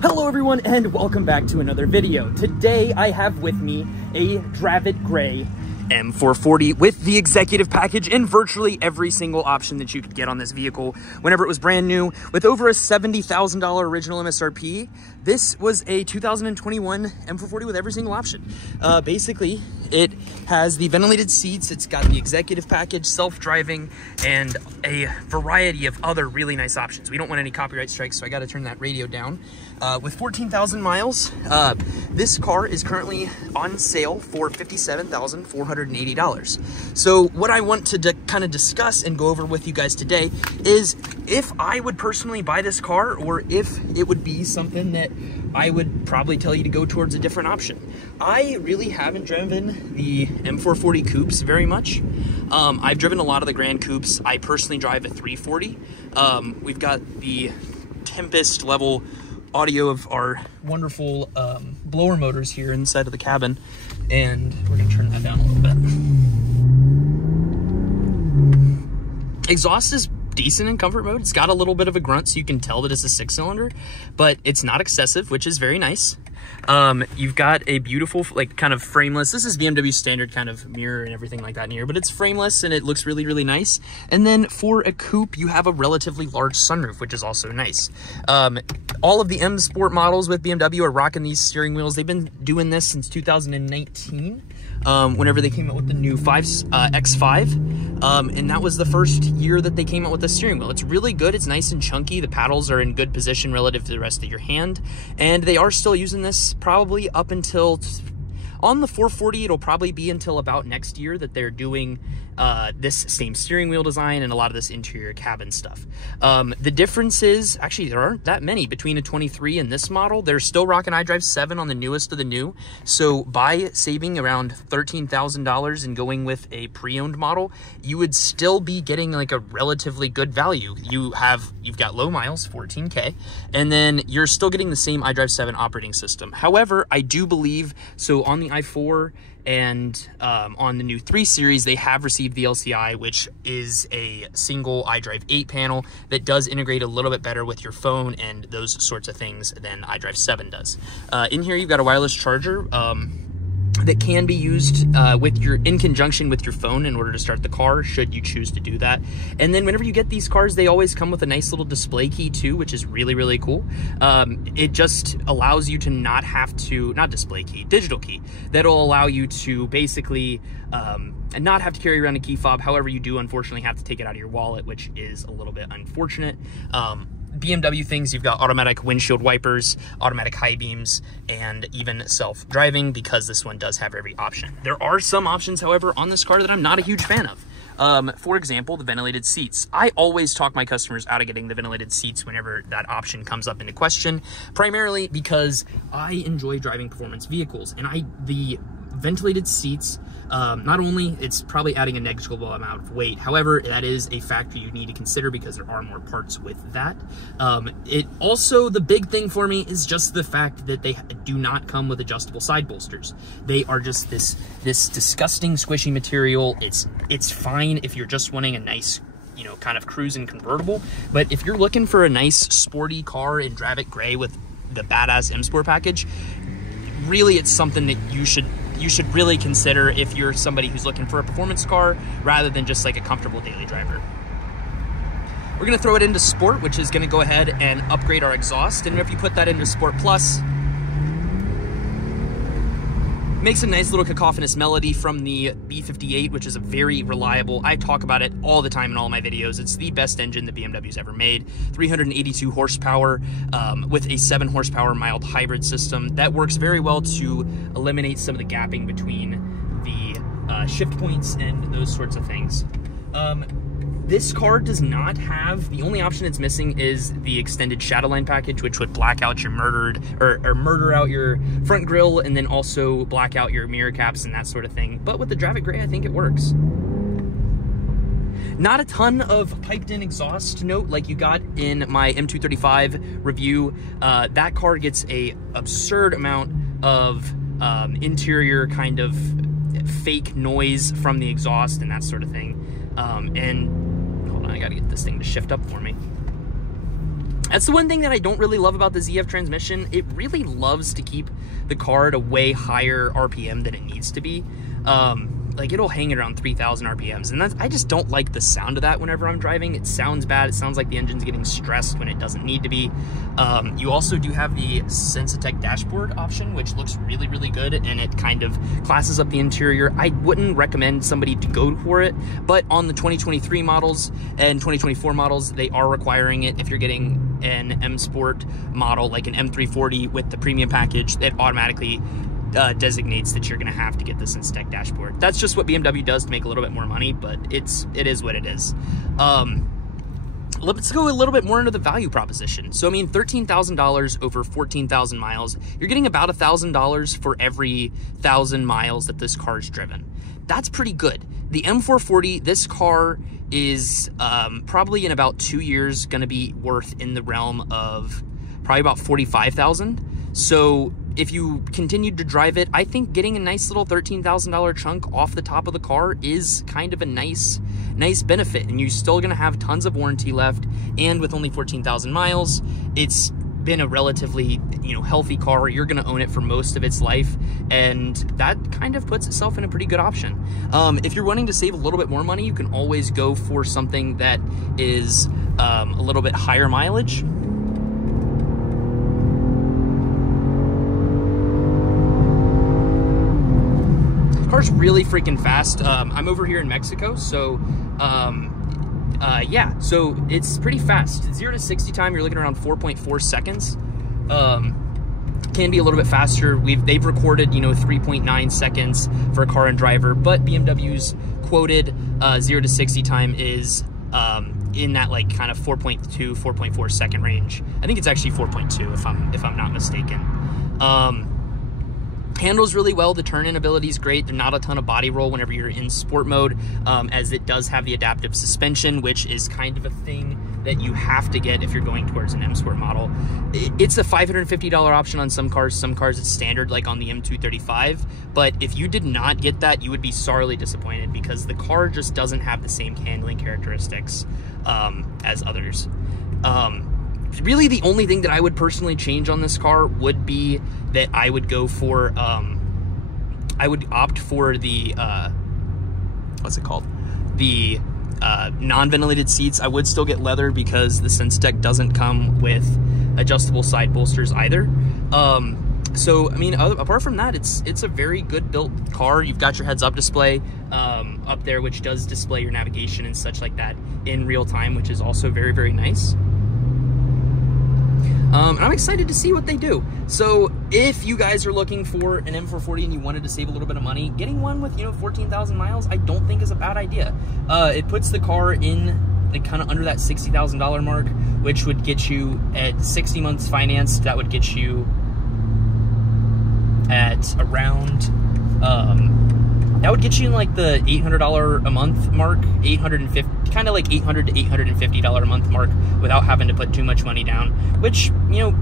Hello everyone and welcome back to another video. Today I have with me a Dravid Gray M440 with the executive package and virtually every single option that you could get on this vehicle whenever it was brand new. With over a $70,000 original MSRP, this was a 2021 M440 with every single option. Basically, it has the ventilated seats, it's got the executive package, self-driving, and a variety of other really nice options. We don't want any copyright strikes, so I gotta turn that radio down. With 14,000 miles, this car is currently on sale for $57,480. So what I want to kind of discuss and go over with you guys today is if I would personally buy this car, or if it would be something that I would probably tell you to go towards a different option. I really haven't driven the M440 Coupes very much. I've driven a lot of the Grand Coupes. I personally drive a 340. We've got the Tempest level audio of our wonderful blower motors here inside of the cabin, and we're gonna turn that down a little bit. Exhaust is decent in comfort mode. It's got a little bit of a grunt, so you can tell that it's a 6-cylinder, but it's not excessive, which is very nice. You've got a beautiful, like, kind of frameless, this is BMW's standard kind of mirror and everything like that in here, but it's frameless and it looks really, really nice. And then for a coupe, you have a relatively large sunroof, which is also nice. All of the M Sport models with BMW are rocking these steering wheels. They've been doing this since 2019. Whenever they came out with the new X5, and that was the first year that they came out with the steering wheel. It's really good. It's nice and chunky. The paddles are in good position relative to the rest of your hand, and they are still using this probably up until on the 440. It'll probably be until about next year that they're doing this same steering wheel design and a lot of this interior cabin stuff. The difference is, actually, there aren't that many between a 23 and this model. They're still rocking iDrive 7 on the newest of the new. So by saving around $13,000 and going with a pre-owned model, you would still be getting like a relatively good value. You've got low miles, 14K, and then you're still getting the same iDrive 7 operating system. However, I do believe, so on the i4 and on the new 3 Series, they have received the LCI, which is a single iDrive 8 panel that does integrate a little bit better with your phone and those sorts of things than iDrive 7 does. In here, you've got a wireless charger that can be used in conjunction with your phone in order to start the car, should you choose to do that. And then whenever you get these cars, they always come with a nice little display key too, which is really, really cool. It just allows you to not have to, not display key, digital key, that'll allow you to basically not have to carry around a key fob. However, you do unfortunately have to take it out of your wallet, which is a little bit unfortunate. BMW things, you've got automatic windshield wipers, automatic high beams, and even self-driving, because this one does have every option. There are some options, however, on this car that I'm not a huge fan of. For example, the ventilated seats. I always talk my customers out of getting the ventilated seats whenever that option comes up into question, primarily because I enjoy driving performance vehicles, and the ventilated seats, not only it's probably adding a negligible amount of weight, however, that is a factor you need to consider because there are more parts with that. It also, the big thing for me is just the fact that they do not come with adjustable side bolsters. They are just this disgusting squishy material. It's fine if you're just wanting a nice, you know, kind of cruising convertible, but if you're looking for a nice sporty car in Dravid Gray with the badass M Sport package, really it's something that you should really consider if you're somebody who's looking for a performance car rather than just like a comfortable daily driver. We're gonna throw it into Sport, which is gonna go ahead and upgrade our exhaust. And if you put that into Sport Plus, makes a nice little cacophonous melody from the B58, which is a very reliable, I talk about it all the time in all my videos. It's the best engine that BMW's ever made. 382 horsepower with a 7 horsepower mild hybrid system. That works very well to eliminate some of the gapping between the shift points and those sorts of things. This car does not have, the only option it's missing is the extended shadowline package, which would black out your murder out your front grille, and then also black out your mirror caps and that sort of thing. But with the Dravid Gray, I think it works. Not a ton of piped in exhaust note like you got in my M235 review. That car gets a absurd amount of interior kind of fake noise from the exhaust and that sort of thing. And hold on, I gotta get this thing to shift up for me. That's the one thing that I don't really love about the ZF transmission. It really loves to keep the car at a way higher RPM than it needs to be. Like it'll hang it around 3,000 RPMs, and I just don't like the sound of that whenever I'm driving. It sounds bad. It sounds like the engine's getting stressed when it doesn't need to be. You also do have the Sensitech dashboard option, which looks really, really good, and it kind of classes up the interior. I wouldn't recommend somebody to go for it, but on the 2023 models and 2024 models, they are requiring it. If you're getting an M Sport model, like an M340 with the premium package, that automatically designates that you're going to have to get the Sensitech dashboard. That's just what BMW does to make a little bit more money, but it is what it is. Let's go a little bit more into the value proposition. So, I mean, $13,000 over 14,000 miles, you're getting about $1,000 for every 1,000 miles that this car is driven. That's pretty good. The M440, this car is probably in about 2 years going to be worth in the realm of probably about $45,000. So if you continued to drive it, I think getting a nice little $13,000 chunk off the top of the car is kind of a nice benefit, and you're still going to have tons of warranty left. And with only 14,000 miles, it's been a relatively, healthy car. You're going to own it for most of its life, and that kind of puts itself in a pretty good option. If you're wanting to save a little bit more money, you can always go for something that is a little bit higher mileage. Car's really freaking fast. I'm over here in Mexico, so yeah, so it's pretty fast. 0 to 60 time, you're looking around 4.4 seconds. Can be a little bit faster. They've recorded 3.9 seconds for a car and driver, but BMW's quoted 0 to 60 time is in that like kind of 4.2, 4.4 second range. I think it's actually 4.2 if I'm not mistaken. Handles really well. The turn-in ability is great. There's not a ton of body roll whenever you're in sport mode, as it does have the adaptive suspension, which is kind of a thing that you have to get if you're going towards an M Sport model. It's a $550 option on some cars. Some cars it's standard, like on the M235. But if you did not get that, you would be sorely disappointed, because the car just doesn't have the same handling characteristics as others. Really, the only thing that I would personally change on this car would be that I would go for, I would opt for the, what's it called? The non-ventilated seats. I would still get leather, because the Sensitech doesn't come with adjustable side bolsters either. So, I mean, apart from that, it's a very good built car. You've got your heads-up display up there, which does display your navigation and such like that in real time, which is also very, very nice. And I'm excited to see what they do. So if you guys are looking for an M440 and you wanted to save a little bit of money, getting one with 14,000 miles, I don't think is a bad idea. It puts the car in like kind of under that $60,000 mark, which would get you at 60 months financed. That would get you at around that would get you in like the $800 a month mark, $850, kind of like $800 to $850 a month mark, without having to put too much money down. Which,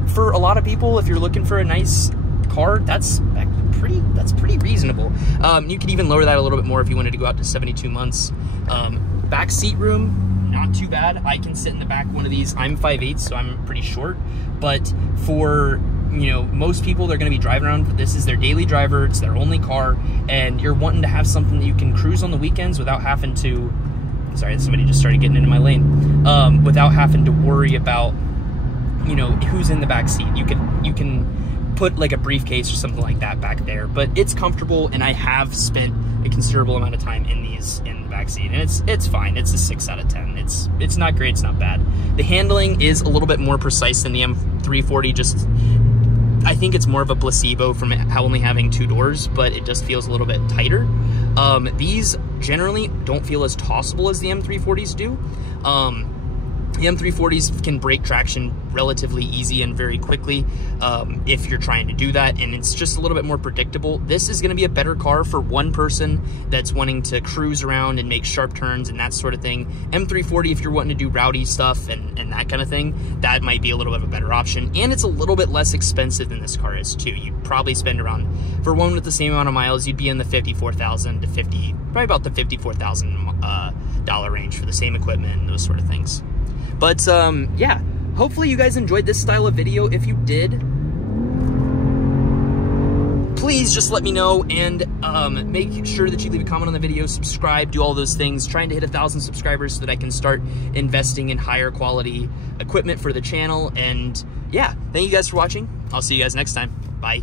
for a lot of people, if you're looking for a nice car, that's pretty reasonable. You could even lower that a little bit more if you wanted to go out to 72 months. Back seat room, not too bad. I can sit in the back one of these. I'm 5'8", so I'm pretty short. But for most people, they're going to be driving around. This is their daily driver. It's their only car, and you're wanting to have something that you can cruise on the weekends without having to. Sorry, somebody just started getting into my lane. Without having to worry about, who's in the back seat. You can put like a briefcase or something like that back there, but it's comfortable, and I have spent a considerable amount of time in these in the back seat, and it's fine. It's a 6 out of 10. It's not great. It's not bad. The handling is a little bit more precise than the M340. Just I think it's more of a placebo from only having 2 doors, but it just feels a little bit tighter. These generally don't feel as tossable as the M340s do. The M340s can break traction relatively easy and very quickly if you're trying to do that, and it's just a little bit more predictable. This is going to be a better car for one person that's wanting to cruise around and make sharp turns and that sort of thing. M340, if you're wanting to do rowdy stuff and that kind of thing, that might be a little bit of a better option. And it's a little bit less expensive than this car is too. You'd probably spend around, for one with the same amount of miles, you'd be in the $54,000 to probably about the $54,000 dollar range for the same equipment and those sort of things. But yeah, hopefully you guys enjoyed this style of video. If you did, please just let me know, and make sure that you leave a comment on the video, subscribe, do all those things. Trying to hit 1,000 subscribers so that I can start investing in higher quality equipment for the channel. And yeah, thank you guys for watching. I'll see you guys next time. Bye.